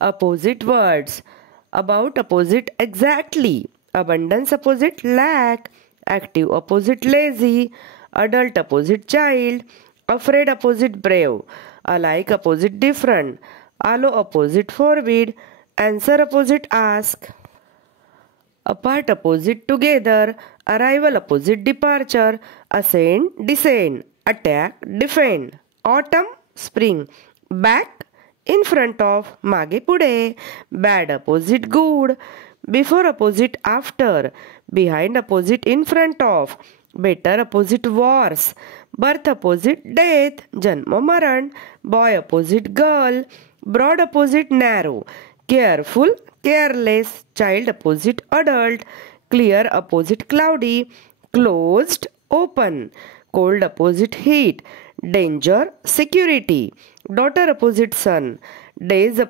Opposite words. About opposite exactly. Abundance opposite lack. Active opposite lazy. Adult opposite child. Afraid opposite brave. Alike opposite different. Allow opposite forbid. Answer opposite ask. Apart opposite together. Arrival opposite departure. Ascend descend. Attack defend. Autumn spring. Back in front of. मागे पुढे. Bad opposite good. Before opposite after. Behind opposite in front of. Better opposite worse. Birth opposite death. जन्म मरण. Boy opposite girl. Broad opposite narrow. Careful careless. Child opposite adult. Clear opposite cloudy. Closed open. Cold opposite heat. Danger security. Daughter opposite son. Dead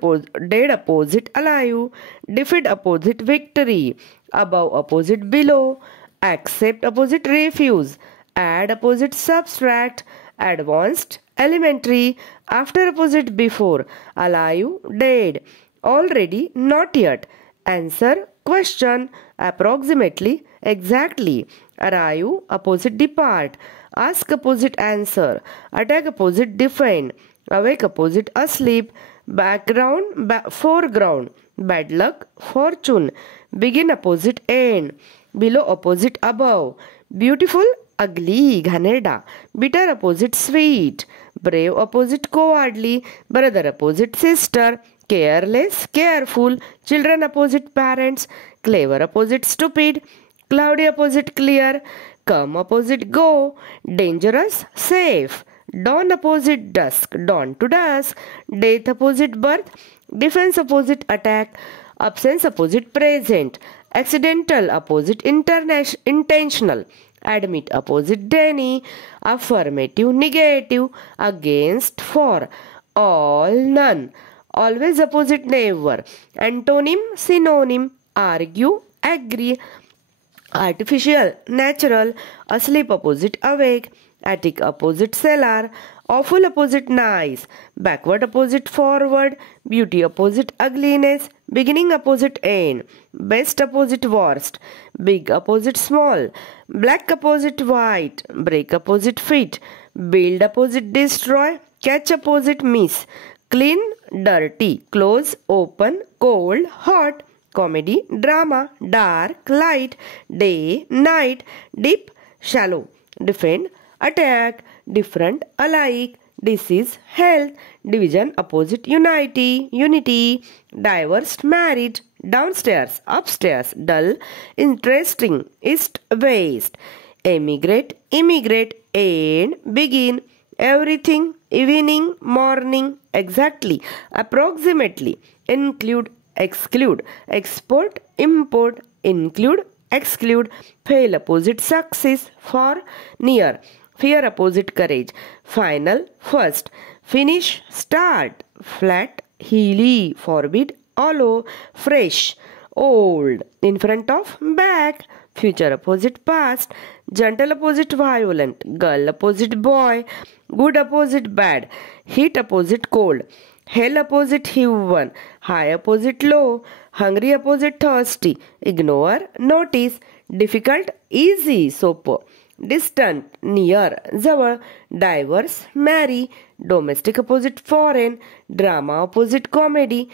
opposite alive. Defeat opposite victory. Above opposite below. Accept opposite refuse. Add opposite subtract. Advanced elementary. After opposite before. Alive dead. Already not yet. Answer question. Approximately exactly. Arrive opposite depart. Ask opposite answer. Attack opposite defend. Awake opposite asleep. Background foreground. Bad luck fortune. Begin opposite end. Below opposite above. Beautiful ugly घाणेरडा. Bitter opposite sweet. Brave opposite cowardly. Brother opposite sister. Careless careful. Children opposite parents. Clever opposite stupid. Cloudy opposite clear. Come opposite go. Dangerous safe. Dawn opposite dusk. Dawn to dusk. Death opposite birth. Defense opposite attack. Absence opposite present. Accidental opposite intentional. Admit opposite Danny. Affirmative negative. Against for. All none. Always opposite never. Antonym synonym. Argue agree. Artificial natural. Asleep opposite awake. Attic opposite cellar. Awful opposite nice. Backward opposite forward. Beauty opposite ugliness. Beginning opposite end. Best opposite worst. Big opposite small. Black opposite white. Break opposite fit. Build opposite destroy. Catch opposite miss. Clean dirty. Close open. Cold hot. Comedy drama. Dark light. Day night. Deep shallow. Defend attack. Different alike. Disease health. Division opposite unity. Diverse married. Downstairs upstairs. Dull interesting. East west. Emigrate immigrate. End begin. Everything evening morning. Exactly. Approximately. Include exclude. Export import. Include exclude. Fail opposite success. For near. Fear opposite courage. Final first. Finish start. Flat hilly. Forbid hollow. Fresh old. In front of back. Future opposite past. Gentle opposite violent. Girl opposite boy. Good opposite bad. Heat opposite cold. Hell opposite heaven. High opposite low. Hungry opposite thirsty. Ignore notice. Difficult easy soap. Distant near जवळ. Diverse marry. Domestic opposite foreign. Drama opposite comedy.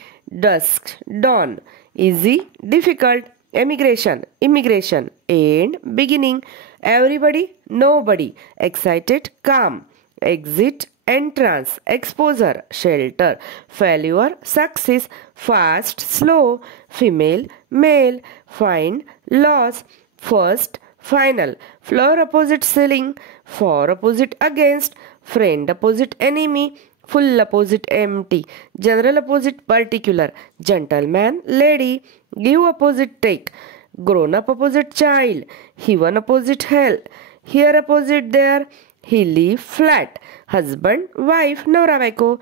Dusk dawn. Easy difficult. Emigration immigration. End beginning. Everybody nobody. Excited calm. Exit entrance. Exposure shelter. Failure success. Fast slow. Female male. Find loss. First final. Floor opposite ceiling. For opposite against. Friend opposite enemy. Full opposite empty. General opposite particular. Gentleman lady. Give opposite take. Grown up opposite child. Heaven opposite hell. Here opposite there. Hilly flat. Husband wife नवरा बायको.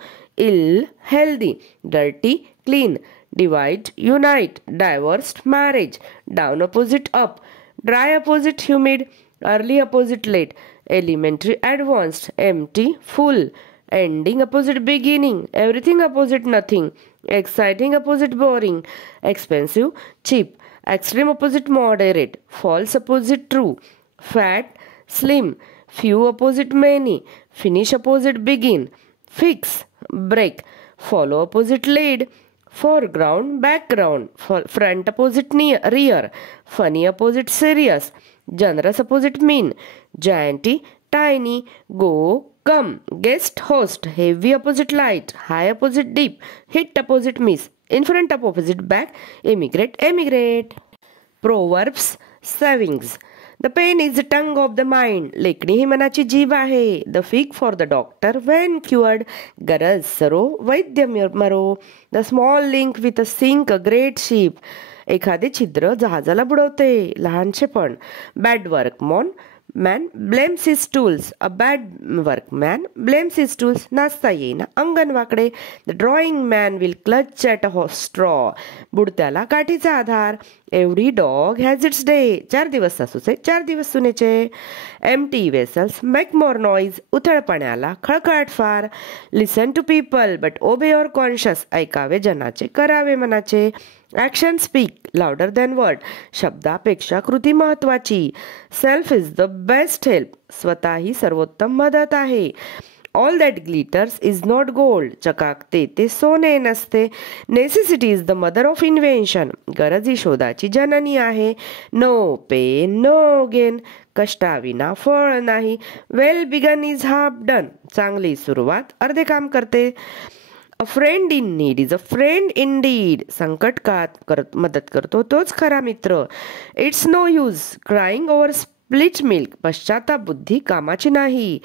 Ill healthy. Dirty clean. Divide unite. Divorced marriage. Down opposite up. Dry opposite humid. Early opposite late. Elementary advanced. Empty full. ending opposite beginning, everything opposite nothing, exciting opposite boring, expensive cheap, extreme opposite moderate, false opposite true, fat slim, few opposite many, finish opposite begin, fix break, follow opposite lead, foreground background, front opposite near rear, funny opposite serious, generous opposite mean, gianty tiny, go come, guest host, heavy opposite light, high opposite deep, hit opposite miss, in front of opposite back, immigrate emigrate. Proverbs savings. The pain is the tongue of the mind. लेखणी ही मनाची जीभ आहे. The fig for the doctor when cured. गरज सरो वैद्य मरो. The small link with a sink a great ship. एखादे छिद्र जहाजाला बुडवते. लहानशे पण. Bad work man blames his tools. A bad workman blames his tools. नाचता येईना अंगण वाकडे. The drawing man will clutch at a straw. बुडत्याला काठीचा आधार. Every dog has its day. 4 दिवस सासूचे 4 दिवस सुनेचे. Empty vessels make more noise. उथळ पाण्याला खळखळाट फार. Listen to people but obey your conscience. ऐकावे जनाचे करावे मनाचे. Action speak louder than word. शब्दापेक्षा कृती महत्वाची. Self is the best help. स्वतः ही सर्वोत्तम मदत आहे. All that glitters is not gold. चकाकते ते सोने नसते. Necessity is the mother of invention. गरज ही शोधाची जननी आहे. No pain, no gain. कष्टाविना फळ नाही. Well begun is half done. चांगली सुरुवात अर्धे काम करते. A friend in need is a friend indeed. संकट काळात मदत करतो तोच खरा मित्र. It's no use crying over split milk. पश्चाताप बुद्धी कामाची नाही.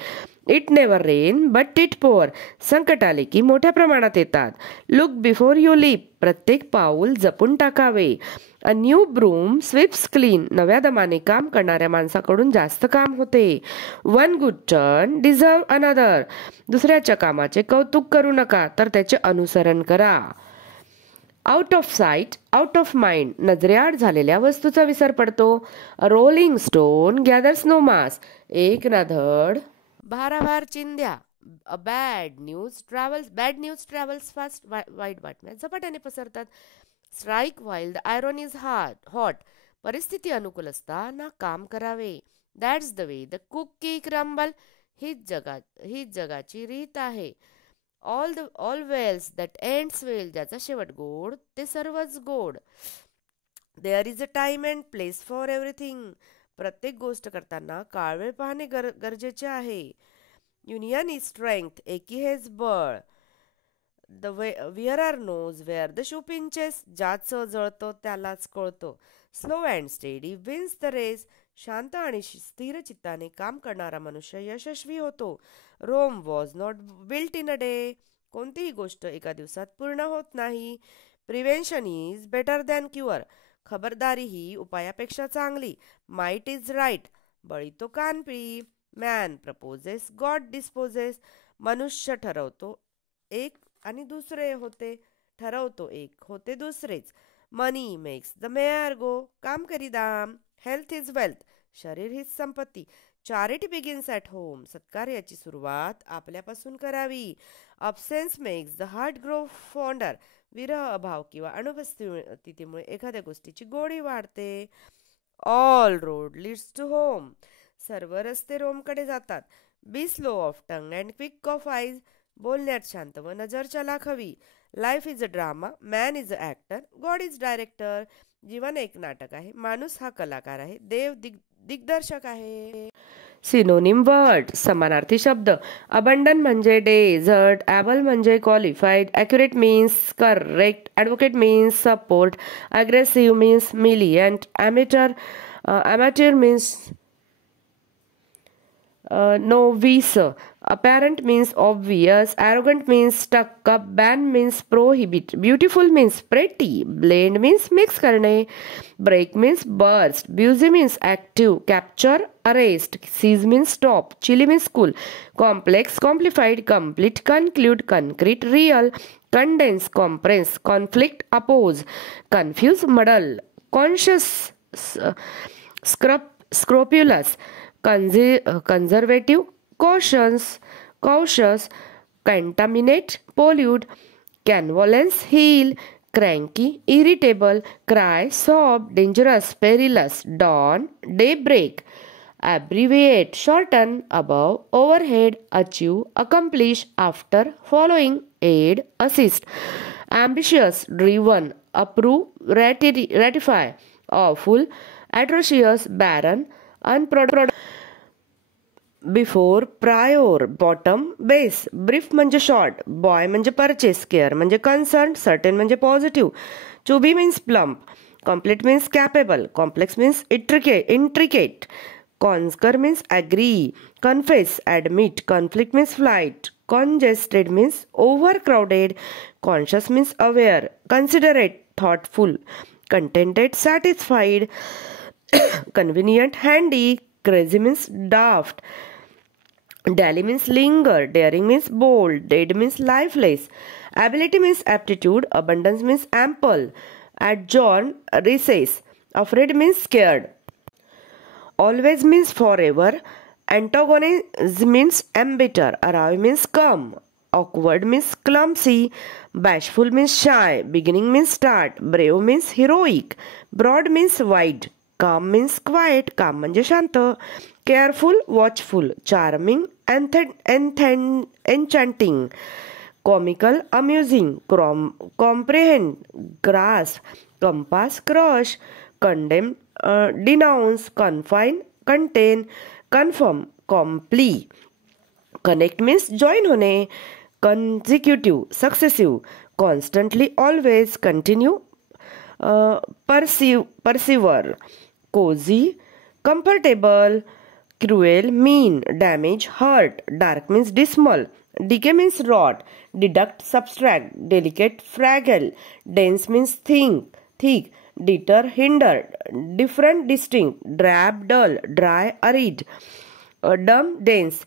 It never rain but it pour. संकट आले की मोठ्या प्रमाणात येतात. Look before you leap. प्रत्येक पाऊल जपून टाकावे. A new broom sweeps clean. नव्या दमाने काम करणाऱ्या माणसाकडून जास्त काम होते. One good turn deserve another. दुसऱ्याच्या कामाचे कौतुक करू नका तर त्याचे अनुसरण करा. Out of sight out of mind. नजरेआड झालेल्या वस्तूचा विसर पडतो. A rolling stone gathers no mass. एक ना धड भाराभार चिंध्या. Bad news travels fast. वाईट बातम्या झपाट्याने पसरतात. Strike while the iron is hot. परिस्थिती अनुकूल असताना काम करावे. That's the way the cookie crumble. हीच जगाची रीत आहे. All wells that ends well. ज्याचा शेवट गोड ते सर्वच गोड. There is a time and place for everything. प्रत्येक गोष्ट करताना काळ वेळ पाहणे गरजेचे आहे. Union is strength. एकी हेच बळ. The विअरर knows where the shoe pinches. ज्याचं जळतं त्यालाच कळतं. Slow and steady wins the race. शांत आणि स्थिर चित्ताने काम करणारा मनुष्य यशस्वी होतो. Rome was not built in a day. कोणतीही गोष्ट एका दिवसात पूर्ण होत नाही. Prevention is better than cure. खबरदारी ही उपायापेक्षा चांगली. Might is right. बळी तो कानपिळी. Man proposes God disposes. मनुष्य ठरवतो एक आणि दुसरे होते. ठरवतो एक होते दुसरेच. Money makes the mayor go. काम करी दाम. Health is wealth. शरीर हीच संपत्ती. Charity begins at home. सत्कार्याची सुरुवात आपल्यापासून करावी. Absence makes the heart grow fonder. विरह अभाव किंवा अनुपस्थितीमुळे एखाद्या गोष्टीची गोडी वाढते. All road leads to home. सर्व रस्ते रोमकडे जातात. Be slow of tongue and quick of eyes. बोलण्यात शांत व नजर चलाख हवी. Life is a drama. Man is a actor. God is director. जीवन एक नाटक आहे. माणूस हा कलाकार आहे. देव दिग्दर्शक आहे. Synonym word. समानार्थी शब्द. अबंडन म्हणजे डेझर्ट. ॲबल म्हणजे qualified. Accurate means correct. Advocate means support. Aggressive means militant. Amateur means novice. Apparent means obvious. Arrogant means stuck up. Ban means prohibit. Beautiful means pretty. Blend means mix करणे. Break means burst. Busy means active. Capture, arrest. Seize means stop. Chilly means cool. Complex, complified. Complete, conclude. Concrete, real. Condense, compress. Conflict, oppose. Confuse, muddle. Conscious, scrupulous. Conservative, cautious, contaminate, pollute, convalesce, heal, cranky, irritable, cry, sob, dangerous, perilous, dawn, daybreak. Abbreviate, shorten, above, overhead, achieve, accomplish, after, following, aid, assist. Ambitious, driven, approve, ratify, awful, atrocious, barren, unproductive. Before, prior, bottom, base. Brief म्हणजे short, buy म्हणजे purchase, care म्हणजे concern, certain म्हणजे positive, to be means plump, complete means capable, complex means intricate, concur means agree, confess, admit, conflict means fight, congested means overcrowded, conscious means aware, considerate, thoughtful, contented, satisfied, convenient, handy, crazy means daft, dally means linger, daring means bold, dead means lifeless, ability means aptitude, abundance means ample, adjourn, recess, afraid means scared, always means forever, antagonism means embitter, arrive means come, awkward means clumsy, bashful means shy, beginning means start, brave means heroic, broad means wide, calm means quiet, calm म्हणजे शांत, careful, watchful, charming, enchanting, comical, amusing, comprehend, grasp, compass, crush, condemn, denounce, confine, contain, confirm, comply, connect means join होणे, consecutive, successive, constantly, always, continue, persevere, cozy, comfortable, cruel, mean, damage, hurt, dark means dismal, decay means rot, deduct, subtract, delicate, fragile, dense means thick, deter, hinder, different, distinct, drab, dull, dry, arid, dumb, dense,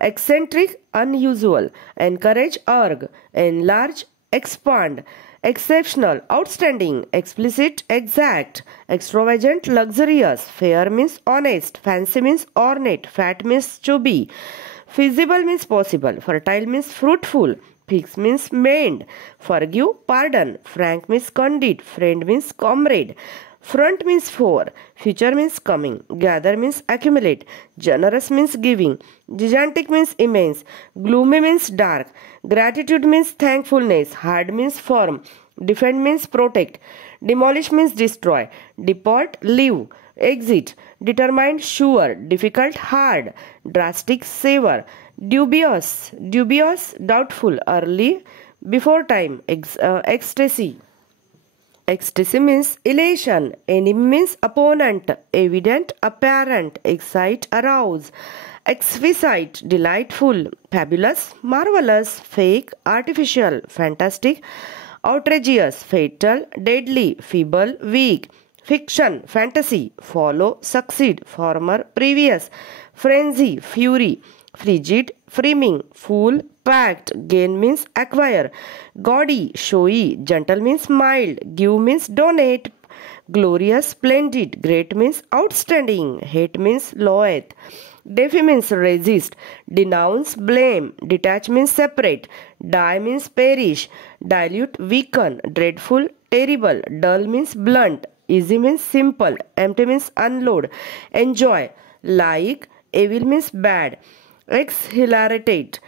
eccentric, unusual, encourage, urge, enlarge, expand, exceptional, outstanding, explicit, exact, extravagant, luxurious, fair means honest, fancy means ornate, fat means chubby, feasible means possible, fertile means fruitful, fix means mend, forgive, pardon, frank means candid, friend means comrade, front means for, future means coming, gather means accumulate, generous means giving, gigantic means immense, gloomy means dark, gratitude means thankfulness, hard means firm, defend means protect, demolish means destroy, depart, leave, exit, determined, sure, difficult, hard, drastic, savor, dubious, doubtful, early, before time, ecstasy. Ecstasy means elation, enemy means opponent, evident, apparent, excite, arouse, exquisite, delightful, fabulous, marvelous, fake, artificial, fantastic, outrageous, fatal, deadly, feeble, weak, fiction, fantasy, follow, succeed, former, previous, frenzy, fury, frigid, framing, fool, packed, gain means acquire, gaudy, showy, gentle means mild, give means donate, glorious, splendid, great means outstanding, hate means loath, defy means resist, denounce, blame, detach means separate, die means perish, dilute, weaken, dreadful, terrible, dull means blunt, easy means simple, empty means unload, enjoy, like, evil means bad, exhilarate,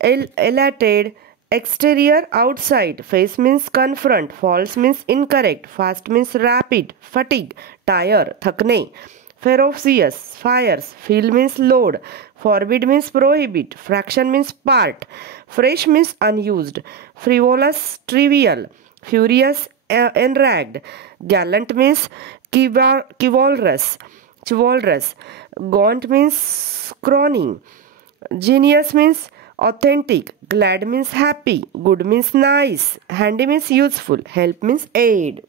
elated, exterior, outside, face means confront, false means incorrect, fast means rapid, fatigue, tire, thakne, ferocious, fires, feel means load, forbid means prohibit, fraction means part, fresh means unused, frivolous, trivial, furious, enraged, gallant means chivalrous, gaunt means scrawny, genius means authentic, glad means happy, good means nice, handy means useful, help means aid.